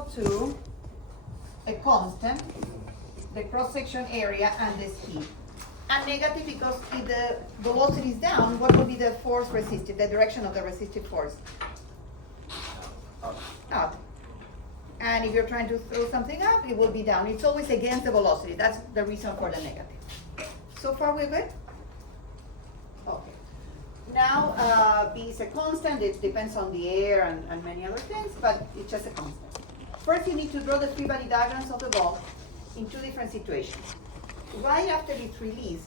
equal to a constant, the cross-section area, and this heat. And negative because if the velocity is down, what will be the force resisted, the direction of the resisted force? Up. And if you're trying to throw something up, it will be down. It's always against the velocity. That's the reason for the negative. So far, we're good? Okay. Now, B is a constant. It depends on the air and many other things, but it's just a constant. First, you need to draw the free body diagrams of the ball in two different situations. Right after it's released,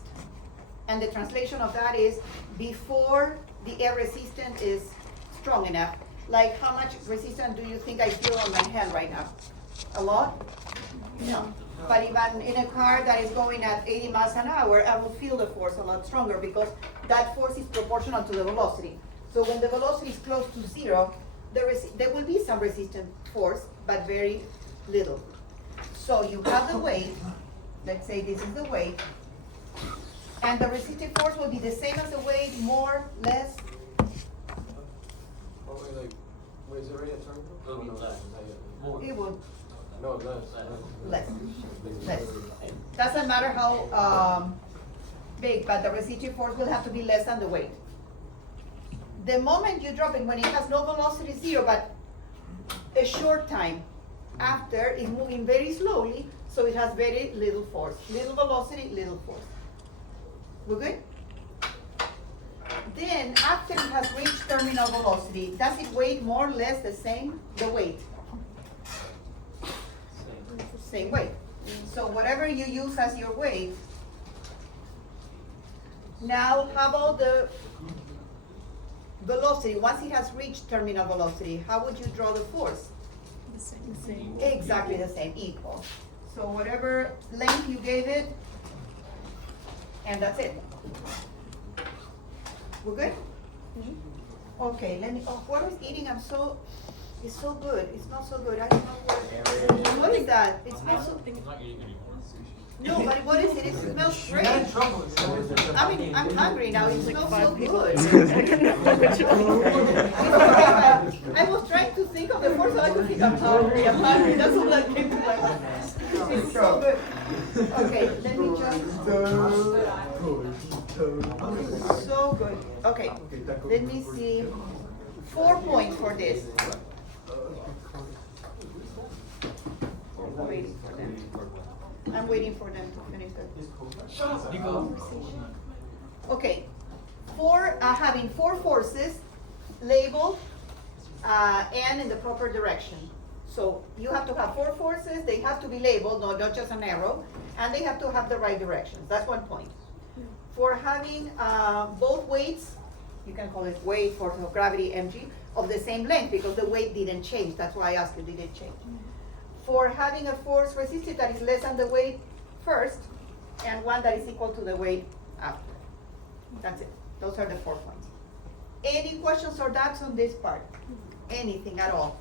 and the translation of that is before the air resistance is strong enough. Like, how much resistance do you think I feel on my hand right now? A lot? No. But if I'm in a car that is going at 80 miles an hour, I will feel the force a lot stronger because that force is proportional to the velocity. So when the velocity is close to zero, there will be some resistant force, but very little. So you have the weight, let's say this is the weight, and the resistive force will be the same as the weight, more, less. Wait, is it already a terminal? It'll be less. More. It will No, less. less. Doesn't matter how big, but the resistive force will have to be less than the weight. The moment you drop it, when it has no velocity, zero, but a short time after, it's moving very slowly, so it has very little force. Little velocity, little force. We're good? Then, after it has reached terminal velocity, does it weigh more or less the same? The weight. Same weight. So whatever you use as your weight. Now, how about the velocity? Once it has reached terminal velocity, how would you draw the force? The same. Exactly the same, equal. So whatever length you gave it, and that's it. We're good? Okay, let me, what is eating? It's so good. It's not so good. I don't know what is that? It smells so, I'm not eating anymore. no, but what is it? It smells You're not in strange. trouble. I mean, I'm hungry now. It smells so good. I was trying to think of the word so I could think I'm hungry. I'm hungry. That's all that came to my mind. It's so good. Okay, let me just. So good. Okay, let me see. 4 points for this. I'm waiting for them. I'm waiting for them to finish that. Okay, having 4 forces labeled and in the proper direction. So you have to have 4 forces, they have to be labeled, not just an arrow, and they have to have the right directions. That's 1 point. For having both weights, you can call it weight, force of gravity, mg, of the same length because the weight didn't change. That's why I asked you, did it change? For having a force resisted that is less than the weight first, and one that is equal to the weight after. That's it. Those are the 4 points. Any questions or doubts on this part? Anything at all?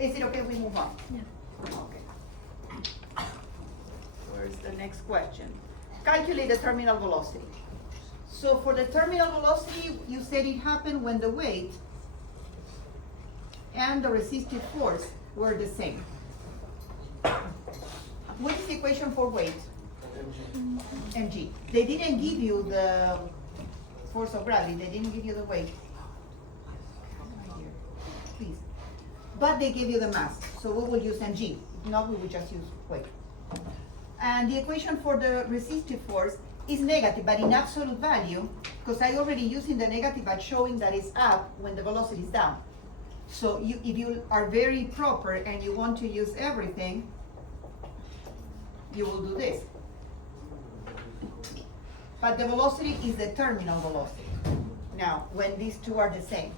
Is it okay if we move on? Yeah. Okay. Where's the next question? Calculate the terminal velocity. So for the terminal velocity, you said it happened when the weight and the resistive force were the same. What is the equation for weight? mg. They didn't give you the force of gravity. They didn't give you the weight. Right here. Please. But they give you the mass. So we will use mg. If not, we will just use weight. And the equation for the resistive force is negative, but in absolute value, because I already using the negative but showing that it's up when the velocity is down. So if you are very proper and you want to use everything, you will do this. But the velocity is the terminal velocity. Now, when these two are the same,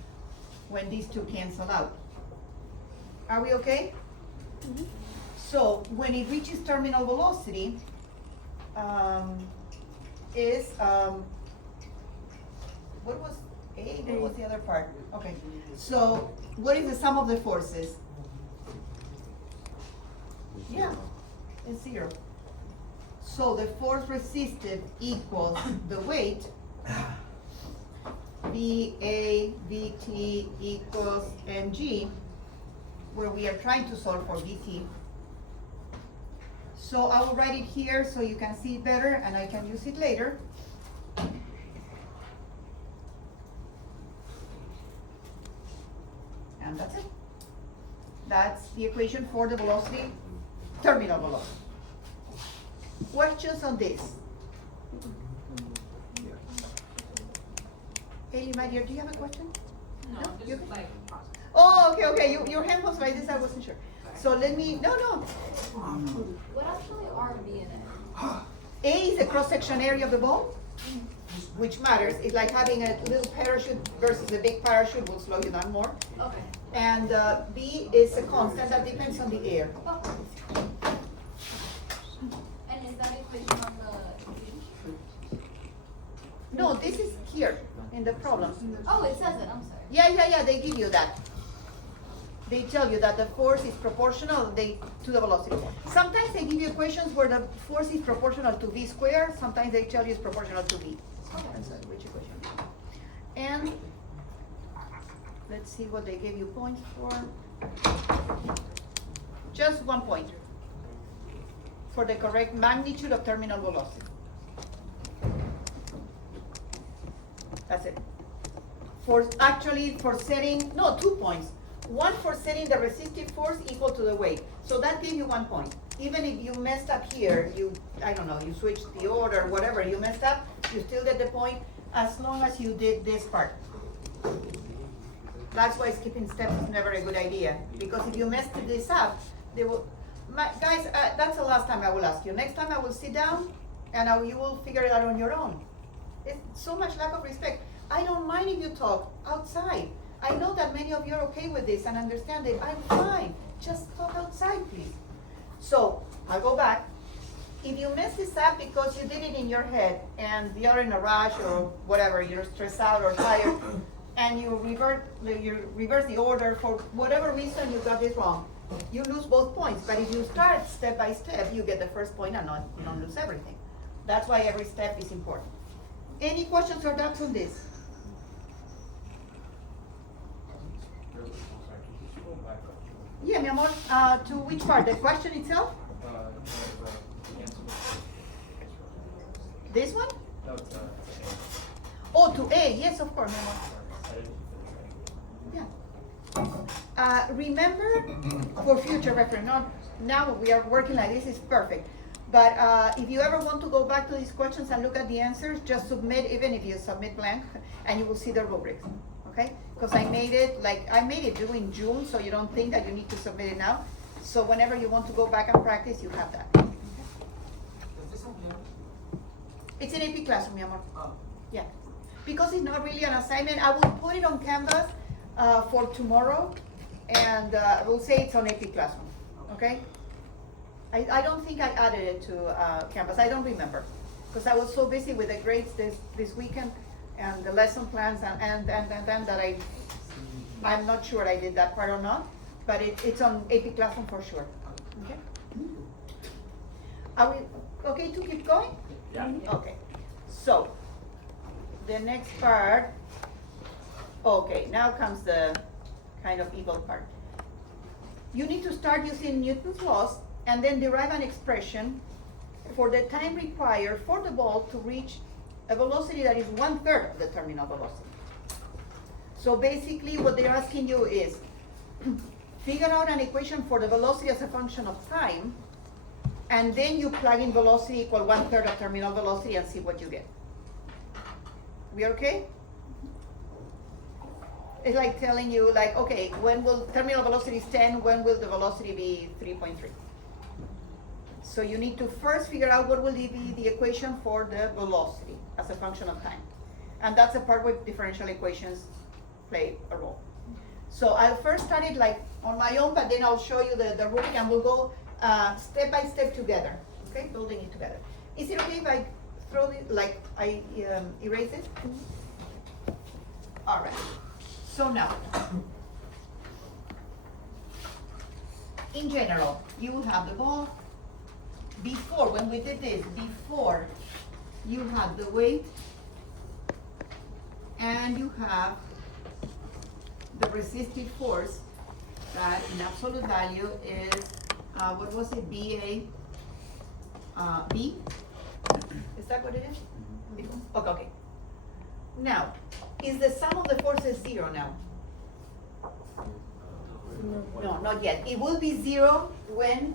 when these two cancel out. Are we okay? Mm-hmm. So when it reaches terminal velocity, what was A? What was the other part? Okay. So what is the sum of the forces? Yeah, it's 0. So the force resisted equals the weight. VA VT equals mg. where we are trying to solve for dt. So I will write it here so you can see it better and I can use it later. And that's it. That's the equation for the velocity, terminal velocity. Questions on this? Haley, my dear, do you have a question? No, No, just you can- like process. Oh, okay, your hand was like this, I wasn't sure. So let me, no. What actually are V and A? A is the cross-section area of the ball, which matters. It's like having a little parachute versus a big parachute will slow you down more. Okay. And B is a constant that depends on the air. Okay. And is that equation on the sheet? No, this is here in the problem. Oh, it says it, I'm sorry. Yeah, they give you that. They tell you that the force is proportional to the velocity. Sometimes they give you equations where the force is proportional to v squared, sometimes they tell you it's proportional to v. Depends on which equation. And let's see what they gave you points for. Just 1 point for the correct magnitude of terminal velocity. That's it. For setting, no, 2 points. One for setting the resistive force equal to the weight. So that gave you 1 point. Even if you messed up here, you switched the order, whatever, you messed up, you still get the point as long as you did this part. That's why skipping steps is never a good idea. Because if you messed this up, guys, that's the last time I will ask you. Next time I will sit down and you will figure it out on your own. It's so much lack of respect. I don't mind if you talk outside. I know that many of you are okay with this and understand it. I'm fine. Just talk outside, please. So, I'll go back. If you mess this up because you did it in your head and you're in a rush or whatever, you're stressed out or tired, and you reverse the order for whatever reason you got this wrong, you lose both points. But if you start step by step, you get the first point and you don't lose everything. That's why every step is important. Any questions or doubts on this? Yeah, mi amor, to which part? The question itself? This one? Oh, to A, yes, of course, mi amor. Yeah. Remember, for future reference, now we are working like this, is perfect. But if you ever want to go back to these questions and look at the answers, just submit, even if you submit blank, and you will see the rubrics. Okay? Because I made it due in June, so you don't think that you need to submit it now. So whenever you want to go back and practice, you have that. It's an AP Classroom, mi amor. Yeah. Because it's not really an assignment, I will put it on Canvas for tomorrow, and we'll say it's on AP Classroom. Okay? I don't think I added it to Canvas. I don't remember. Because I was so busy with the grades this weekend and the lesson plans and that I'm not sure I did that part or not, but it's on AP Classroom for sure. Okay? Are we okay to keep going? Yeah. Okay. So, the next part, okay, now comes the kind of evil part. You need to start using Newton's laws and then derive an expression for the time required for the ball to reach a velocity that is 1/3 of the terminal velocity. So basically what they're asking you is, figure out an equation for the velocity as a function of time, and then you plug in velocity equal 1/3 of terminal velocity and see what you get. We okay? It's like telling you, like, okay, when will terminal velocity is 10, when will the velocity be 3.3? So you need to first figure out what will be the equation for the velocity as a function of time. And that's the part where differential equations play a role. So I'll first start it like on my own, but then I'll show you the rubric and we'll go step by step together, okay? Building it together. Is it okay if I throw it, like I erase it? All right, so now, in general, you will have the ball. Before, when we did this, before you have the weight and you have the resistive force that in absolute value is, what was it, BA, B? Is that what it is? Okay, okay. Now, is the sum of the forces zero now? No, not yet. It will be zero when,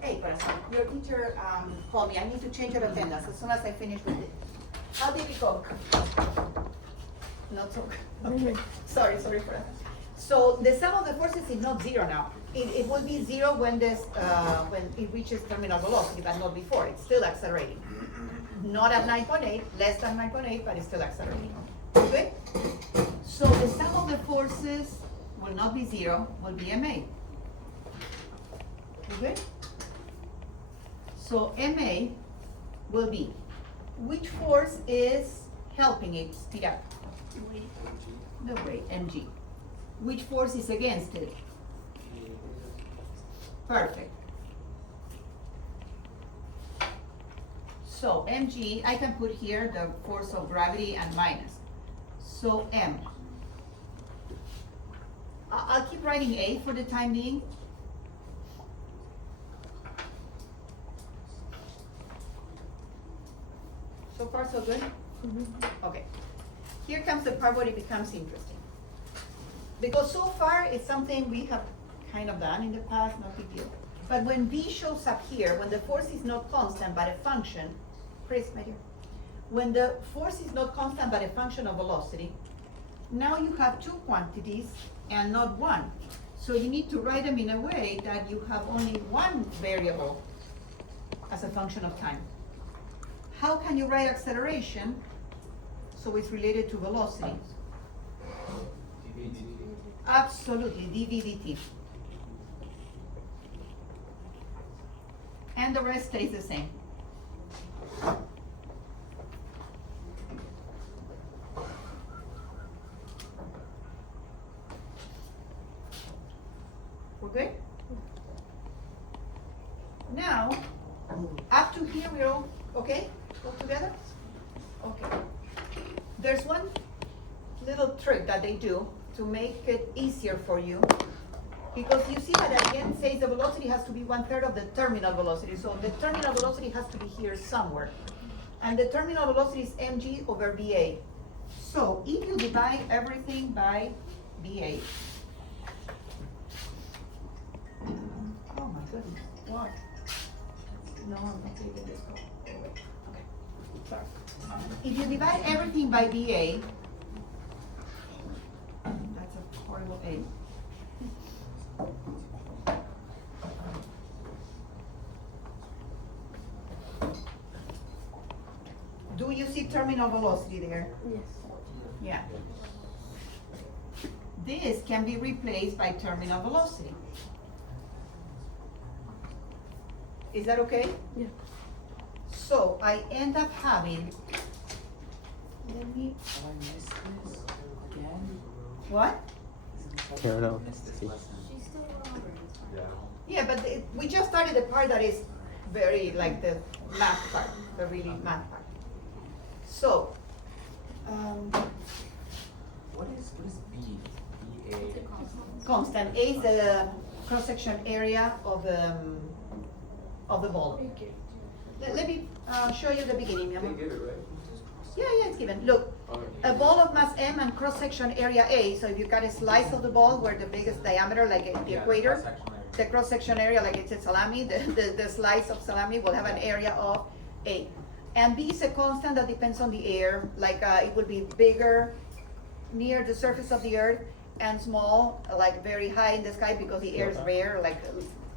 hey, Corazon, your teacher, called me. I need to change your attendance as soon as I finish with it. How did it go? Not so good. Okay. Sorry for that. So the sum of the forces is not zero now. It will be zero when when it reaches terminal velocity, but not before. It's still accelerating. Not at 9.8, less than 9.8, but it's still accelerating. Okay? So the sum of the forces will not be zero, will be MA. Okay? So MA will be, which force is helping it speed up? Wait. The weight, mg. Which force is against it? Perfect. So mg, I can put here the force of gravity and minus. So m. I'll keep writing A for the time being. So far so good? Okay. Here comes the part where it becomes interesting. Because so far it's something we have kind of done in the past, no big deal. But when B shows up here, when the force is not constant but a function, Chris, right here. When the force is not constant but a function of velocity, now you have two quantities and not one. So you need to write them in a way that you have only one variable as a function of time. How can you write acceleration so it's related to velocity? Absolutely, dv dt. And the rest stays the same. We're good? Now, up to here we're all okay? All together? Okay. There's one little trick that they do to make it easier for you. Because you see that at the end says the velocity has to be 1/3 of the terminal velocity. So the terminal velocity has to be here somewhere. And the terminal velocity is mg over BA. So if you divide everything by BA. Oh my goodness, what? No, I'm not taking this one. Oh, wait. Okay, sorry. If you divide everything by BA, that's a horrible A. Do you see terminal velocity there? Yes. Yeah. This can be replaced by terminal velocity. Is that okay? Yeah. So I end up having, let me, Oh, I missed this again. what? Fair enough. Missed this She's lesson. still remembering, it's fine. Yeah, but we just started the part that is very like the math part, the really math part. So, What is B? It's a BA. constant. constant, A is the cross-section area of the ball. Okay. Let me show you the beginning. They give it, right? Yeah, it's given. Look, Okay. a ball of mass M and cross-section area A, so if you got a slice of the ball where the biggest diameter, like the equator, the cross-section area, like it's a salami, the slice of salami will have an area of A. And B is a constant that depends on the air, like it will be bigger near the surface of the earth and small, like very high in the sky because the air is rare, like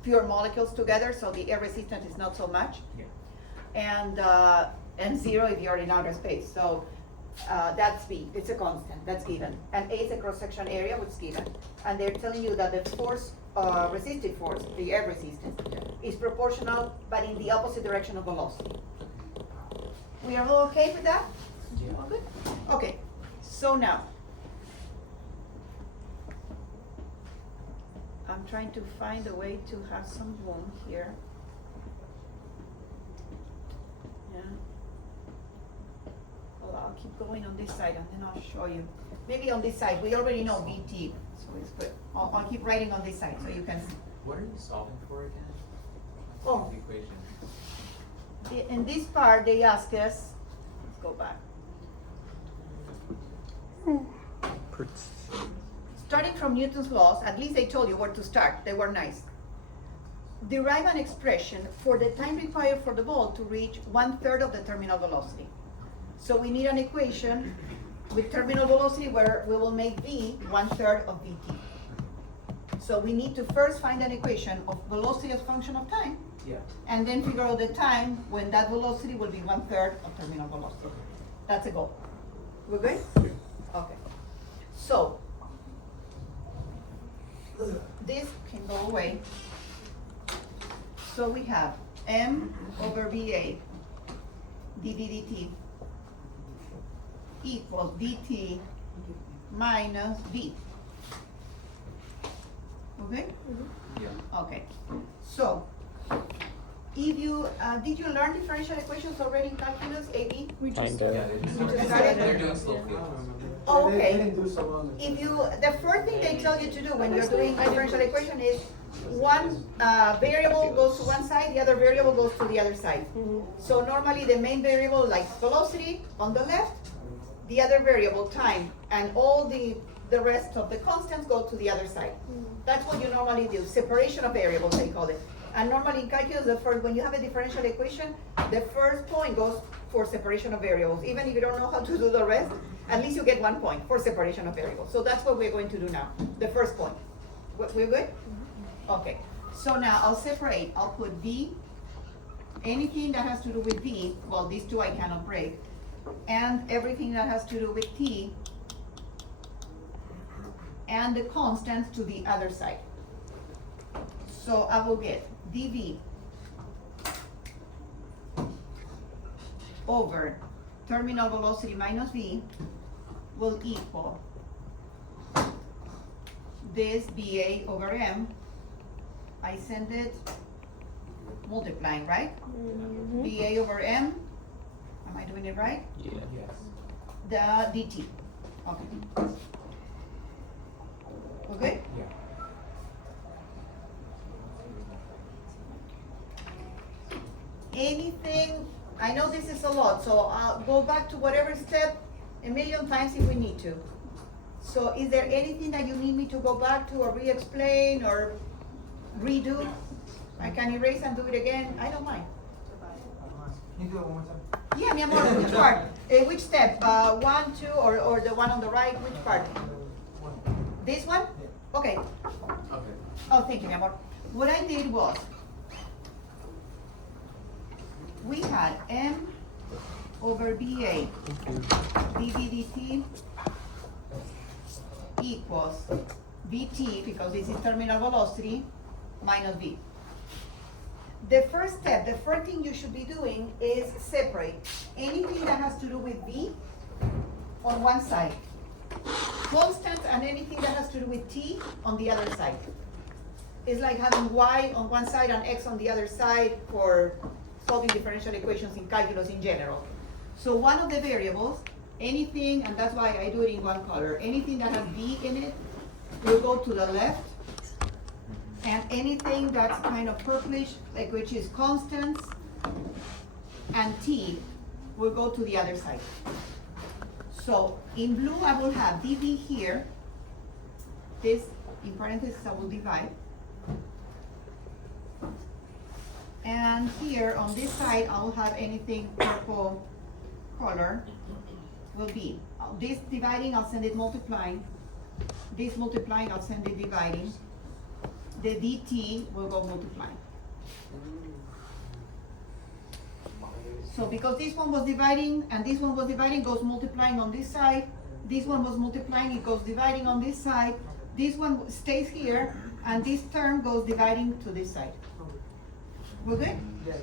fewer molecules together, so the air resistance is not so much. Yeah. And zero if you're in outer space. So that's B, it's a constant, that's given. And A is a cross-section area, which is given. And they're telling you that the force, resistive force, the air resistance, is proportional, but in the opposite direction of velocity. We are all okay with that? Yeah. All good? Okay, so now, I'm trying to find a way to have some room here. Yeah. Well, I'll keep going on this side and then I'll show you. Maybe on this side, we already know VT, So it's good. I'll keep writing on this side so you can see. What are you solving for again? Oh. The equation. In this part, they ask us, let's go back. Starting from Newton's laws, at least they told you where to start. They were nice. Derive an expression for the time required for the ball to reach 1/3 of the terminal velocity. So we need an equation with terminal velocity where we will make v 1/3 of vt. So we need to first find an equation of velocity as function of time, Yeah. and then figure out the time when that velocity will be 1/3 of terminal velocity. That's a goal. We're good? Okay. So, this can go away. So we have m over va dv dt equals dt minus v. Okay? Yeah. Okay. So, if you, did you learn differential equations already in calculus, AB? We just. Yeah, they're You just just, started? they're doing slow I fields. don't remember. Oh, They okay. didn't do so long. If you, the first thing they tell you to do when you're doing differential equation is one variable goes to one side, the other variable goes to the other side. So normally the main variable like velocity on the left, the other variable time, and all the rest of the constants go to the other side. That's what you normally do, separation of variables they call it. And normally in calculus, when you have a differential equation, the first point goes for separation of variables. Even if you don't know how to do the rest, at least you get 1 point for separation of variables. So that's what we're going to do now, the first point. We're good? Okay, so now I'll separate, I'll put V, anything that has to do with V, well, these two I cannot break, and everything that has to do with T, and the constants to the other side. So I will get dV over terminal velocity minus V will equal this VA over M. I send it multiplying, right? VA over M, am I doing it right? Yes. The DT, okay. Okay? Yeah. Anything, I know this is a lot, so I'll go back to whatever step a million times if we need to. So is there anything that you need me to go back to or re-explain or redo? I can erase and do it again, I don't mind. Can you do it one more time? Yeah, mi amor, which part? Which step? 1, 2, or the one on the right, which part? This one? Okay. Okay. Oh, thank you, mi amor. What I did was, we had M over BA dV dt equals Vt, because this is terminal velocity, minus V. The first step, the first thing you should be doing is separate anything that has to do with V on one side, constants and anything that has to do with T on the other side. It's like having Y on one side and X on the other side for solving differential equations in calculus in general. So one of the variables, anything, and that's why I do it in one color, anything that has V in it will go to the left, and anything that's kind of purplish, like which is constants, and T will go to the other side. So in blue I will have dV here, this in parentheses I will divide, and here on this side I will have anything purple color will be, this dividing I'll send it multiplying, this multiplying I'll send it dividing, the dt will go multiplying. So because this one was dividing and this one was dividing, goes multiplying on this side, this one was multiplying, it goes dividing on this side, this one stays here, and this term goes dividing to this side. We're good? Yeah,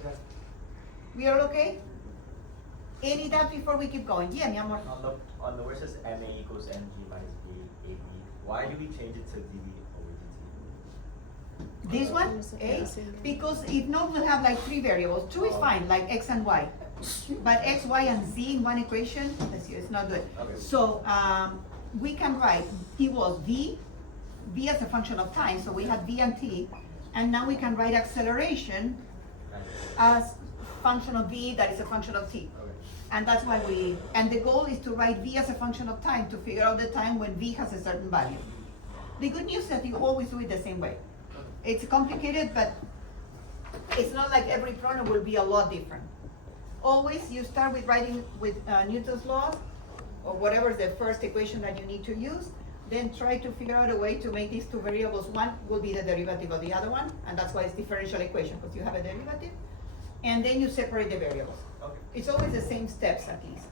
We are okay? Any doubt before we keep going? Yeah, mi amor. On the where it says MA equals MG minus AB, why do we change it to DB over DT? This one, A, because if not, we'll have like 3 variables. 2 is fine, like X and Y. But X, Y, and Z in one equation, let's see, it's not good. Okay. So, we can write, it was V v as a function of time, so we had v and t, and now we can write acceleration as function of v that is a function of t. Okay. And that's why and the goal is to write v as a function of time to figure out the time when v has a certain value. The good news is that you always do it the same way. It's complicated, but it's not like every problem will be a lot different. Always you start with writing with Newton's law, or whatever is the first equation that you need to use, then try to figure out a way to make these two variables. One will be the derivative of the other one, and that's why it's differential equation, because you have a derivative, and then you separate the variables. Okay. It's always the same steps at least.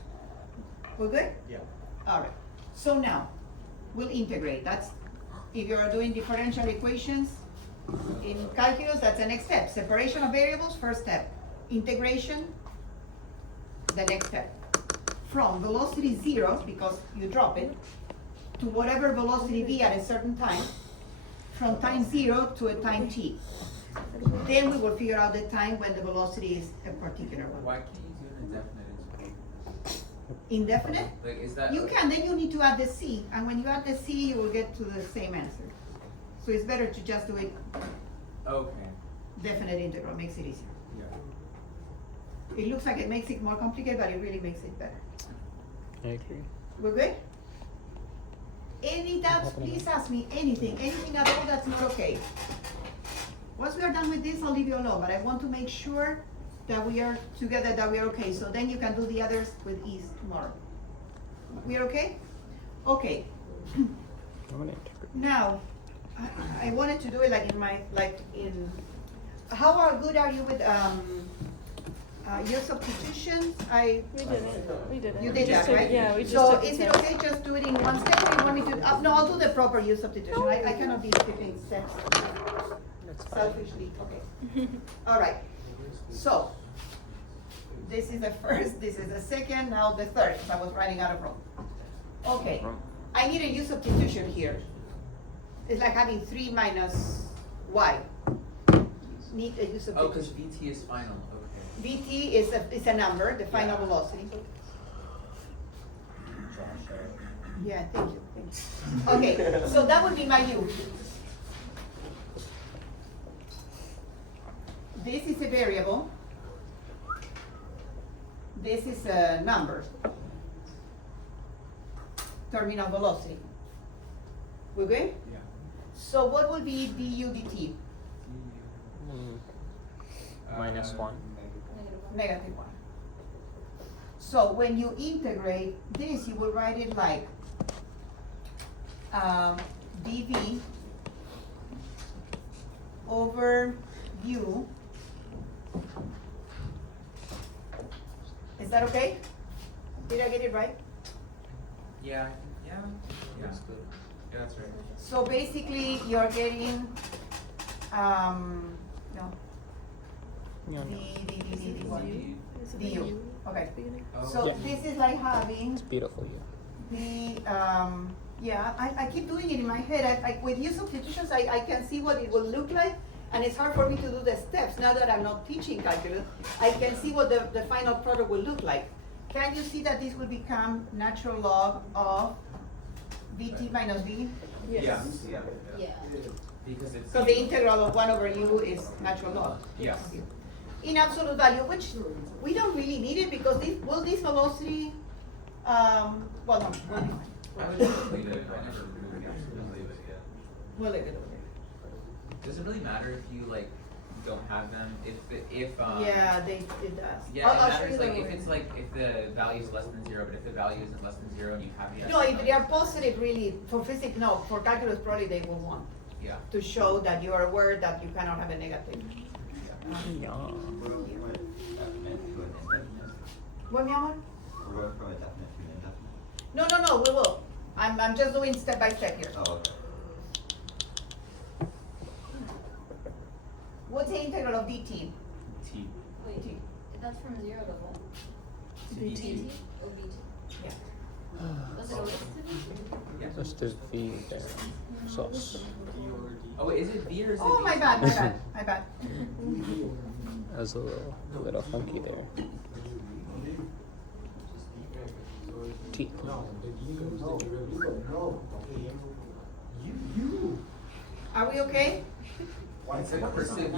We're good? Yeah. All right, so now, we'll integrate. That's, if you're doing differential equations in calculus, that's the next step. Separation of variables, first step. Integration, the next step. From velocity 0, because you drop it, to whatever velocity v at a certain time, from time 0 to a time t. Then we will figure out the time when the velocity is a particular one. Why can't you do an indefinite interval? Indefinite? Like, is that? You can, then you need to add the c, and when you add the c, you will get to the same answer. So it's better to just do it Okay. definite integral, makes it easier. Yeah. It looks like it makes it more complicated, but it really makes it better. I agree. We're good? Any doubts, please ask me anything at all that's not okay. Once we are done with this, I'll leave you alone, but I want to make sure that we are together, that we are okay, so then you can do the others with ease tomorrow. We are okay? Okay. I want to integrate. Now, I wanted to do it how good are you with, your substitutions? We did it. We did it. You did that, So, right? Yeah, we just So took is the it test. okay just do it in one step, or you want me to, no, I'll do the proper use substitution, I cannot be skipping steps That's fine. selfishly, okay. All right, so, this is the first, this is the second, now the third, because I was running out of room. Okay, I need a use substitution here. It's like having 3 minus y. Need a use Oh, because substitution. VT is final, okay. Vt is a number, the final Yeah. velocity. Josh, Yeah, thank you. Okay, so that would be my u. This is a variable. This is a number. Terminal velocity. We good? Yeah. So what will be du dt? Minus 1. Negative 1. So when you integrate this, you will write it like dv over u. Is that okay? Did I get it right? Yeah, yeah, yeah. That's good. Yeah, that's right. So basically, you're getting, no, Yeah, no. d what? Is it du. the U Okay. at the beginning? Oh. So Yeah. this is like having It's beautiful, you. the, yeah, I keep doing it in my head. With use substitutions, I can see what it will look like, and it's hard for me to do the steps. Now that I'm not teaching calculus, I can see what the final product will look like. Can you see that this will become natural log of Vt minus V? Yes. Yeah. Yeah. Because it's. So the integral of 1 over u is natural log. Yeah. In absolute value, which we don't really need it because this velocity, well, no, we'll be fine. I would just leave it. I never really leave it, yeah. We'll leave it over there. Does it really matter if you like don't have them? If Yeah, it does. Yeah, I'll it show you matters like the if way. it's like if the value is less than 0, but if the value isn't less than 0 and you have the No, if estimate, they are positive, really, for physics, no, for calculus, probably they will want yeah. to show that you are aware that you cannot have a negative. Yeah. What, mi amor? We're going from a definite to an indefinite? No, we will. I'm just doing step by step here. Oh, okay. What's the integral of dt? T. Wait, T. that's from 0 to what? VT. VT? Oh, VT. Yeah. Does it always to VT? Yeah. Just this V there. Sauce. Oh wait, is it V or is it Oh, V? my bad. That's a little funky there. T. No, the D goes to derivative. No. You. Are we okay? It's like cursive U.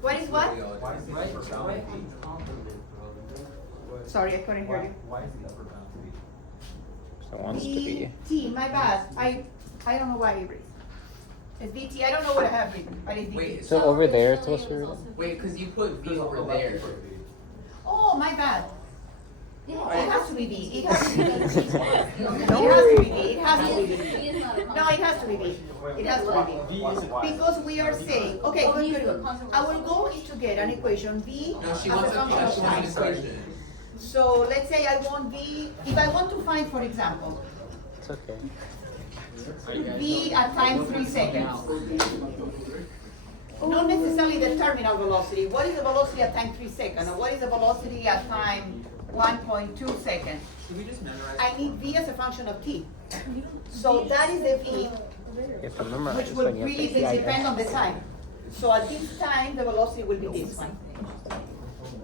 What is what? Why is the upper bound to be? Sorry, I couldn't hear you. Why is the upper bound to be? So it wants to be. VT, my bad. I don't know why it reads. It's VT. I don't know what I have written, but it's VT. Wait, So over there, it's supposed to be Originally, written? wait, because you put V over there. Oh, my bad. Yeah. It has to be V. It has to be V. It has No. to be V. It has to be V. V is not a No, it has to be V. It has to be V. Because we are saying, okay, good, good, good. Our goal is to get an equation V No, as she a wants a function of question. time. Question. So let's say I want V, if I want to find, for example, It's okay. V at time 3 seconds. Not necessarily the terminal velocity. What is the velocity at time 3 seconds? Or what is the velocity at time 1.2 seconds? Should we just memorize? I need V as a function of t. So that is the V, You have to memorize which will when you have really to depend on the time. So at this time, the velocity will be this one.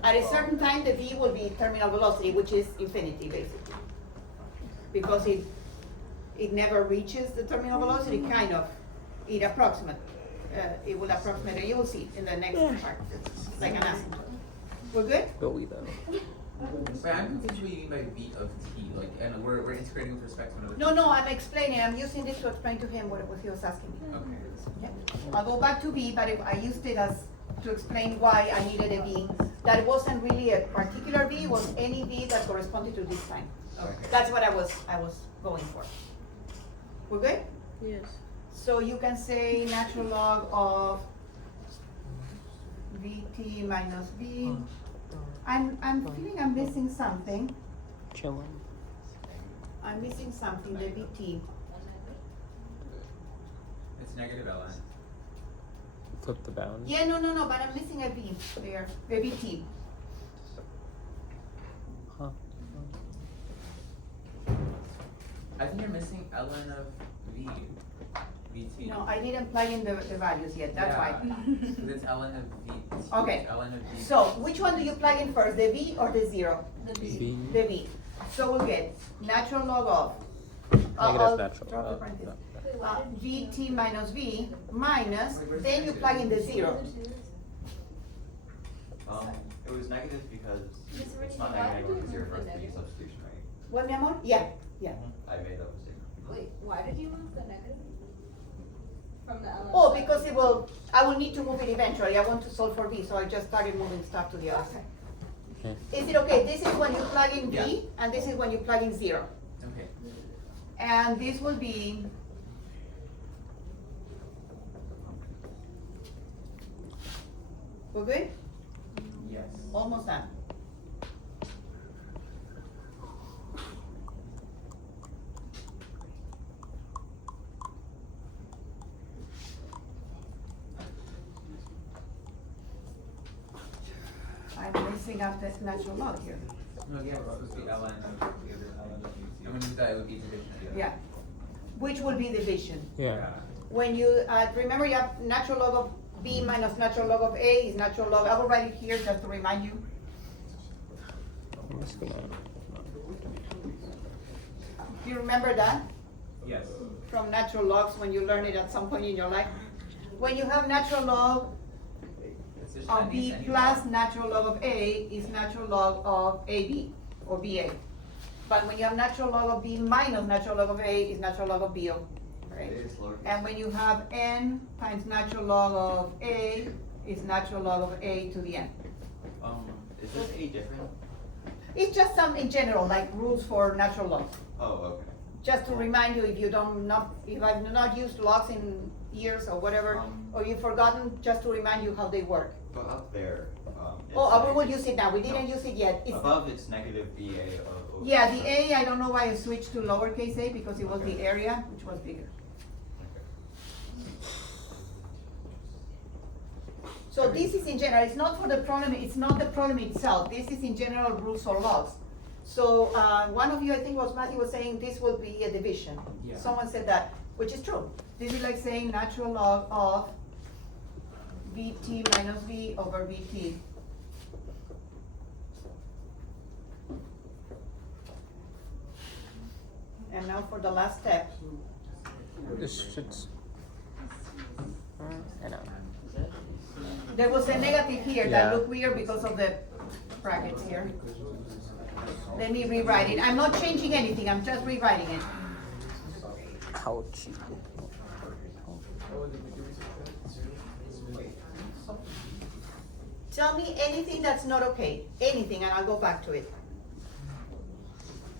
At a certain time, the V will be terminal velocity, which is infinity, basically. Because it never reaches the terminal velocity, kind of. It will approximate, and you will see in the next part. It's like an asymptote. We're good? Go we though. Wait, I'm confused what you mean by V of T. Like, and we're integrating with respect to another. No, I'm explaining. I'm using this to explain to him what he was asking me. Okay. Yeah. I'll go back to V, but I used it as to explain why I needed a V. That wasn't really a particular V, it was any V that corresponded to this time. Okay. That's what I was going for. We're good? Yes. So you can say natural log of Vt minus V. I'm feeling I'm missing something. Chilling. I'm missing something, the Vt. It's negative ln. Flip the bound. Yeah, no, but I'm missing a V there, a Vt. Huh. I think you're missing ln of V. Vt. No, I didn't plug in the values yet, that's why. Because it's ln of V. Okay. ln of V. So, which one do you plug in first, the V or the 0? V. The V. So we'll get natural log of. Negative natural. drop the parentheses. Wait, why did you- Vt minus V minus, then you plug in the 0. It was negative because Miss it's Renee, not why negative did you because you're move the first being negative? substitution, right? What, mi amor? Yeah. I made that mistake. Wait, why did you move the negative? From the LN? Oh, because I will need to move it eventually. I want to solve for V, so I just started moving stuff to the other side. Is it okay? This is when you plug in V, Yeah. and this is when you plug in 0. Okay. And this will be we're good? Yes. Almost done. I'm missing out this natural log here. No, yeah, it's supposed to be ln of I'm gonna do that, it would be division. Yeah. Which will be division. Yeah. When you, remember you have natural log of B minus natural log of A is natural log. I will write it here just to remind you. I'm just gonna. Do you remember that Yes. from natural logs when you learn it at some point in your life? When you have natural log It's just of B any- plus natural log of A is natural log of AB or BA. But when you have natural log of B minus natural log of A is natural log of BO, right? It is lowercase. And when you have N times natural log of A is natural log of A to the N. Is this A different? It's just some in general, like rules for natural logs. Oh, okay. Just to remind you, if I've not used logs in years or whatever, or you've forgotten, just to remind you how they work. But up there, it's Oh, we will negative- use it now, we didn't use it yet. It's- Above, it's negative BA of. Yeah, the A, I don't know why I switched to lowercase a, because it was the area, which was bigger. So this is in general, it's not for the problem, it's not the problem itself, this is in general rules for logs. So, one of you, I think was Matthew, was saying this will be a division. Yeah. Someone said that, which is true. This is like saying natural log of Vt minus V over Vt. And now for the last step. This should. I know. There was a negative here that Yeah. looked weird because of the brackets here. Let me rewrite it. I'm not changing anything, I'm just rewriting it. Ouch. Tell me anything that's not okay, anything, and I'll go back to it.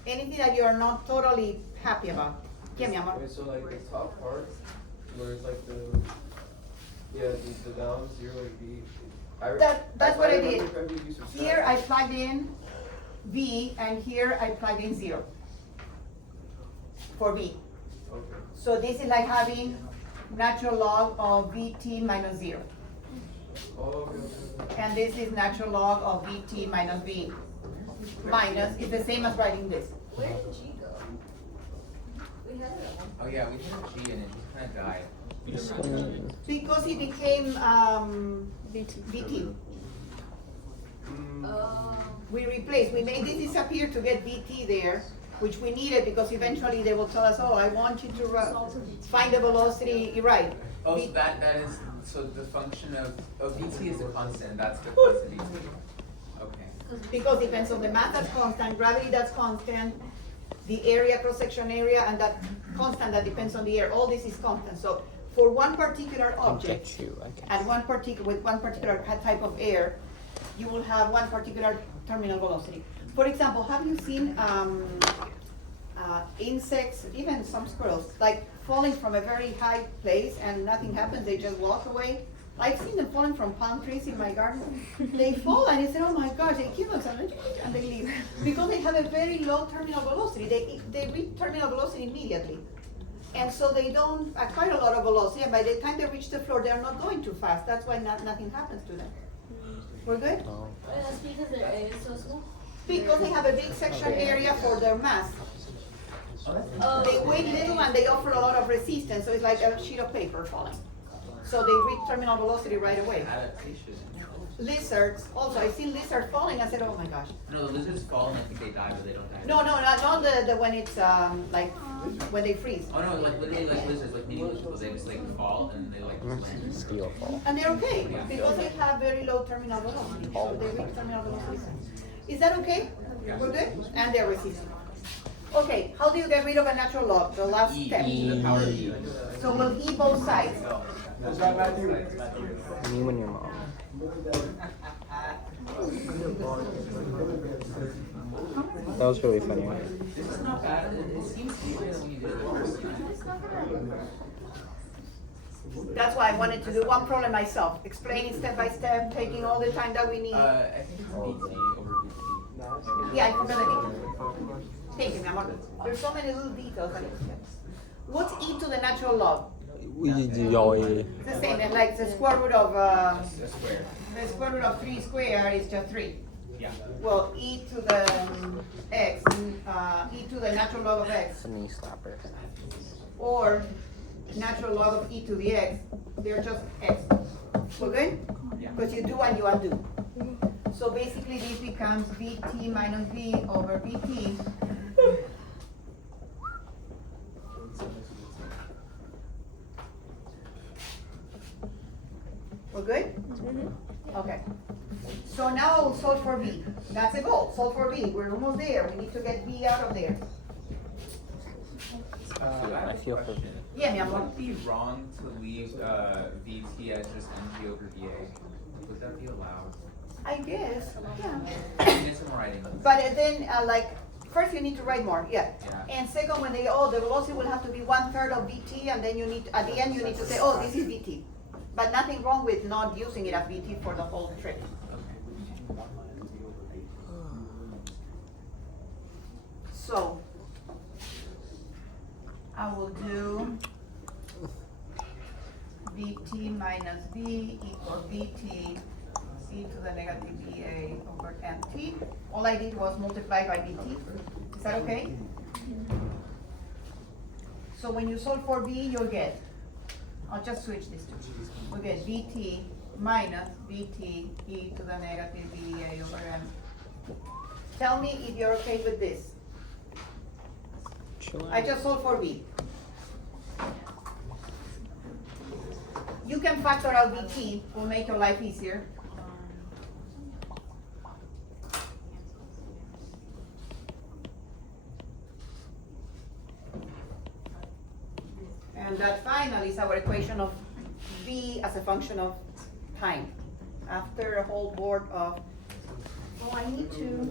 Anything that you are not totally happy about. Yeah, mi amor. Okay, so like the top part, where it's like the down zero like B. That's what I did. remember you subtract. Here I plugged in V, and here I plugged in 0 for V. Okay. So this is like having natural log of VT minus 0. Oh, okay. And this is natural log of VT minus V. Minus is the same as writing this. Where did G go? We had it at one. Oh yeah, we hit a G and it just kind of died. Because it became VT. VT. Oh. We replaced, we made this disappear to get VT there, which we needed because eventually they will tell us, oh, I want you to find the velocity, right? Oh, so that is, so the function of, VT is a constant, that's the constant VT. Okay. Because it depends on the mass that's constant, gravity that's constant, the area, cross-section area, and that constant that depends on the air, all this is constant. So for one particular I'll object, get you, I guess. and with one particular type of air, you will have one particular terminal velocity. For example, have you seen insects, even some squirrels, like falling from a very high place and nothing happens, they just walk away? I've seen them falling from palm trees in my garden. They fall and you say, oh my gosh, they kill themselves and they leave. Because they have a very low terminal velocity. They reach terminal velocity immediately. And so they don't acquire a lot of velocity, and by the time they reach the floor, they're not going too fast. That's why nothing happens to them. We're good? Oh. That's because their A is so small. Because they have a big section area for their mass. Oh. They weigh little and they offer a lot of resistance, so it's like a sheet of paper falling. So they reach terminal velocity right away. Adaptation. Lizards, also, I've seen lizards falling, I said, oh my gosh. No, the lizards fall and I think they die, but they don't die. No, not the when it's like, when they freeze. Oh no, like literally like lizards, like mini lizards, they just like fall and they like just land. Steel fall. And they're okay, because they have very low terminal velocity, so they reach terminal velocity. Is that okay? We're good? And they're resistant. Okay, how do you get rid of a natural log? The last step. E to the power of E. So we'll E both sides. Me when your mom. That was really funny. This is not bad, it seems easier than when you did it the first time. It's not gonna. That's why I wanted to do one problem myself, explaining step by step, taking all the time that we need. I think it's BT over BT. Yeah, I forgot the details. Thank you, mi amor. There's so many little details. What's E to the natural log? It's the same, and like the square root of, A square. the square root of 3 squared is just 3. Yeah. Well, E to the x, E to the natural log of x, It's a knee slapper. or natural log of E to the x, they're just x. We're good? Yeah. Because you do and you undo. So basically this becomes Vt minus V over Vt. We're good? Okay. So now I'll solve for V. That's a goal, solve for V. We're almost there. We need to get V out of there. I feel for Yeah, mi Would amor. it be wrong to leave VT as just NG over VA? Would that be allowed? I guess, yeah. I mean, it's in writing. But then, like, first you need to write more, yeah. Yeah. And second, when they, oh, the velocity will have to be 1/3 of VT, and then you need, at the end, you need to say, oh, this is VT. But nothing wrong with not using it as VT for the whole trip. So, I will do VT minus V equals VT e to the negative VA over MT. All I did was multiply by VT. Is that okay? So when you solve for V, you'll get, I'll just switch this two. We'll get VT minus VT e to the negative VA over M. Tell me if you're okay with this. chill I out. just solved for V. You can factor out VT, will make your life easier. And that final is our equation of V as a function of time. After a whole board of, oh, I need to,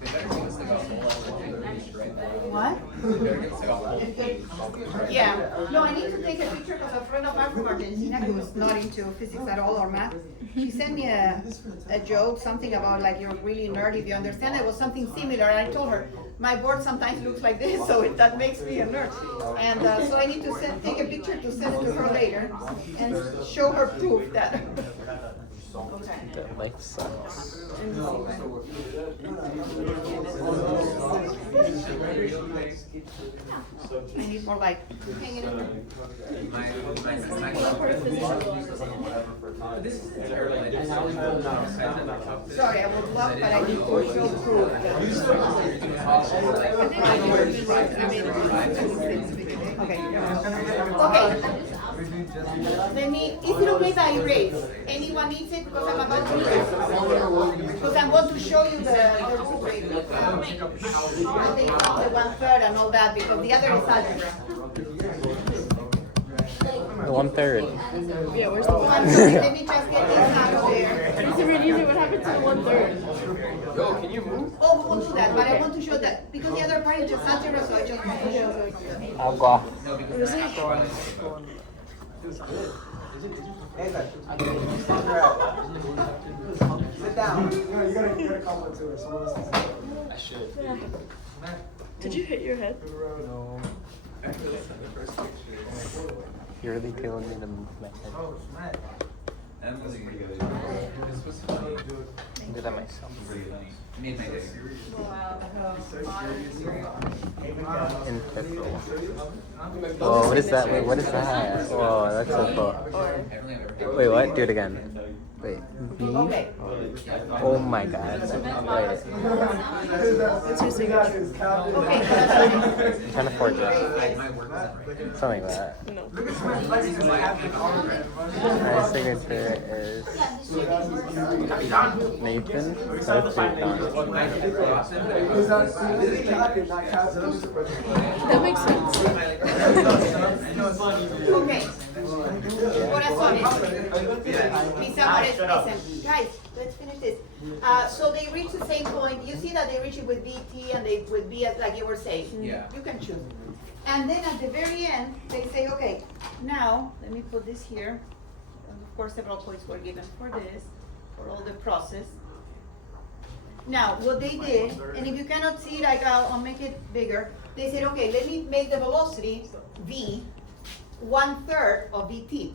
They better give us like a whole page, right? what? They better give us like a whole page. Yeah, no, I need to take a picture because a friend of mine from Argentina who was not into physics at all or math, she sent me a joke, something about like you're really nerdy if you understand. It was something similar, and I told her, my board sometimes looks like this, so that makes me a nerd. And so I need to take a picture to send it to her later and show her proof that. Okay. That life sucks. I need more light. Hang it in there. This is terrible. Sorry, I would love, but I need to show proof that. Okay. Okay. Let me, is it okay if I erase? Anyone needs it because I'm about to erase? Because I'm going to show you the rubric. How they found the 1/3 and all that, because the other is algebra. 1/3. Yeah, where's the one? I'm sorry, let me just get this out of there. Mr. Reducer, what happened to the 1/3? Yo, can you move? Oh, we will do that, but I want to show that, because the other part is just algebra, so I just want to show it. Agua. No, because they're not going Sit down. I should. Did you hit your head? No. Actually, that's not the first picture. You're really telling me to move my head. Emily, this was funny. I do that myself. Made my day. Integral. Whoa, what is that? Wait, what is that? Whoa, that's so cool. I don't think I've ever had Wait, what? Do it again. Wait, V? Okay. Oh my god. Wait, What's your signature? Okay, that's fine. I'm trying to forge it. my work wasn't right. Something like that. No. My signature is Nathan. That's That makes sense. Okay. Corazones. Mis amores, listen, guys, let's finish this. So they reach the same point. You see that they reach it with VT and they with V, like you were saying. Yeah. You can choose. And then at the very end, they say, okay, now let me put this here. And of course, several points were given for this, for all the process. Now, what they did, and if you cannot see it, I'll make it bigger. They said, okay, let me make the velocity V 1/3 of VT.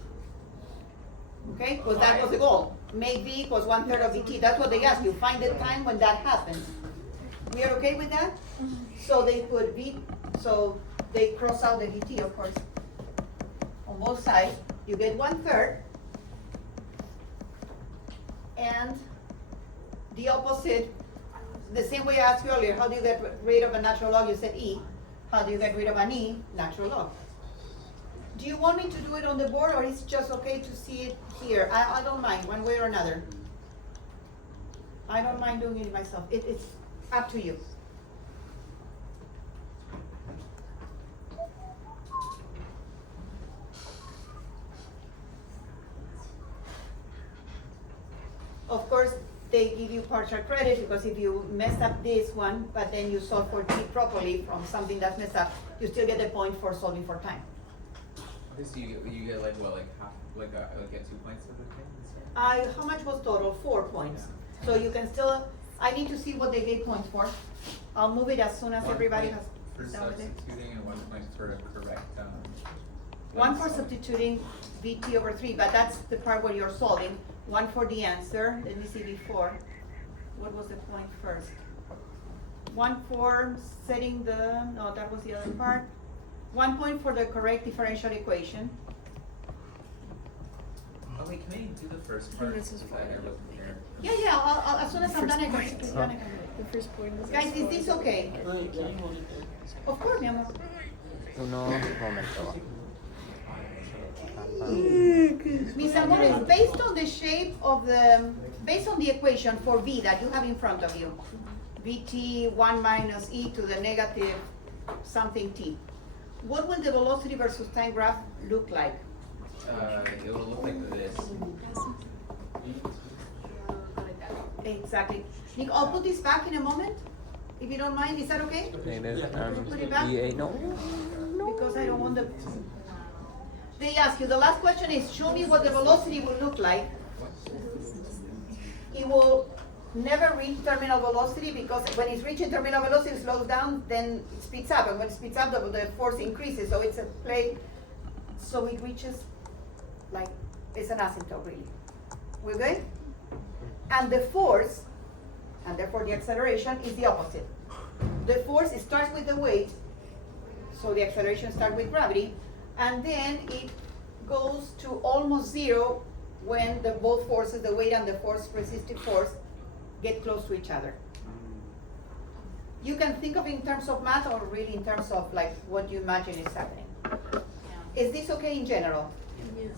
Okay, because that was the goal. Make V equals 1/3 of VT. That's what they asked you. Find the time when that happens. We are okay with that? So they put V, so they cross out the VT, of course. On both sides, you get 1/3. And the opposite, the same way I asked you earlier, how do you get rid of a natural log? You said E. How do you get rid of an E? Natural log. Do you want me to do it on the board, or is it just okay to see it here? I don't mind, one way or another. I don't mind doing it myself. It's up to you. Of course, they give you partial credit because if you mess up this one, but then you solve for T properly from something that's messed up, you still get a point for solving for time. Okay, so you get like what, like half, like get 2 points of the thing? How much was total? 4 points. So you can still, I need to see what they gave points for. I'll move it as soon as 1 everybody point has for done with it. substituting and 1 point for correct. 1 for substituting VT over 3, but that's the part where you're solving. 1 for the answer. Let me see before. What was the point first? 1 for setting the, no, that was the other part. 1 point for the correct differential equation. Oh wait, can we do the first part? this is Because I wasn't here. Yeah, I'll, as soon as I'm done, I can do it. The first point is. Guys, is this okay? Of course, mi amor. Uno momento. Miss Amores, based on the shape of the, based on the equation for V that you have in front of you, Vt 1 minus e to the negative something t, what will the velocity versus time graph look like? It will look like this. Exactly. Nick, I'll put this back in a moment, if you don't mind, is that okay? Negative Put it back. EA, no. Because I don't want the, they ask you, the last question is, show me what the velocity will look like. It will never reach terminal velocity because when it's reaching terminal velocity, it slows down, then it speeds up, and when it speeds up, the force increases, so it's a play, so it reaches, like, it's an asymptote really. We're good? And the force, and therefore the acceleration, is the opposite. The force, it starts with the weight, so the acceleration starts with gravity, and then it goes to almost zero when the both forces, the weight and the force, resistive force, get close to each other. You can think of it in terms of math or really in terms of like what you imagine is happening. Is this okay in general?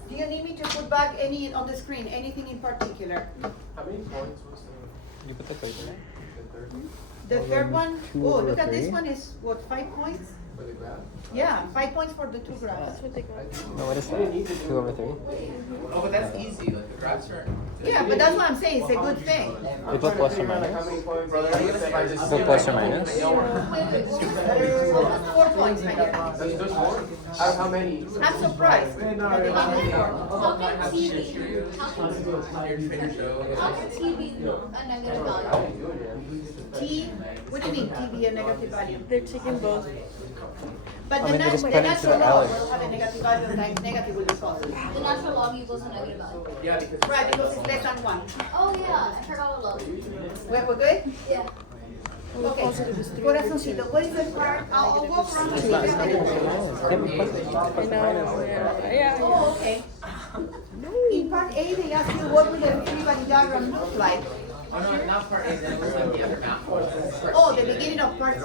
Do you need me to put back any on the screen, anything in particular? How many points was Can you put the third one? the third The Well, third then one, 2 oh, over look at this 3. one is what, 5 points? for the graph? Yeah, 5 points for the two graphs. That's what they got. No, what is that? 2 over 3? Oh, but that's easy, like the graphs are. Yeah, but that's what I'm saying, it's a good thing. We put plus or How minus? many points? Put plus or minus? 4 points, my dear. There's more? Out of how many? I'm surprised. that they give me 4. How can TV, how can, Your trainer show. how can TV a negative value? T, what do you mean T be a negative value? They're taking both. But I the mean, they just the put it to natural the law L. will have a negative value times negative will be positive. The natural log equals a negative value. Yeah, because. Right, because it's less than 1. Oh yeah, I forgot a log. We're good? Yeah. Okay. Corazoncito, what is the part? I'll go from It's not. It's can be plus, I plus or know. minus. Yeah. Oh, okay. In part A, they ask you what will the free body diagram look like. Oh, no, not part A, that was like the other map. Part Oh, C. the beginning of part.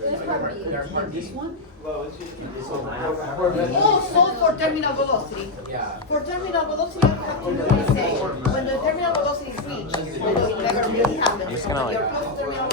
There's part B. There's part B. Oh, so for terminal velocity. Yeah. For terminal velocity, you have to really say, when the terminal velocity is reached, although it never really happens, Just gonna, like, you're close to terminal